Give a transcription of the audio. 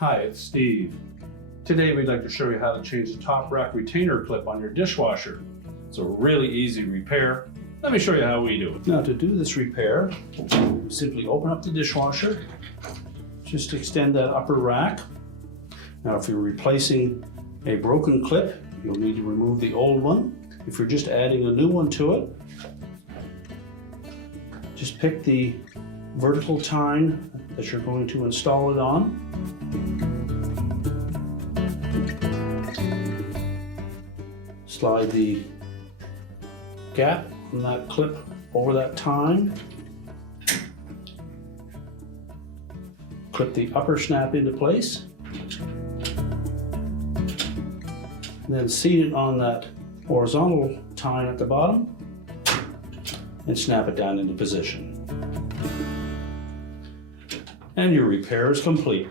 Hi, it's Steve. Today we'd like to show you how to change the top rack retainer clip on your dishwasher. It's a really easy repair. Let me show you how we do it. Now to do this repair, simply open up the dishwasher. Just extend that upper rack. Now if you're replacing a broken clip, you'll need to remove the old one. If you're just adding a new one to it, just pick the vertical tine that you're going to install it on. Slide the gap on that clip over that tine. Clip the upper snap into place. And then seat it on that horizontal tine at the bottom and snap it down into position. And your repair is complete.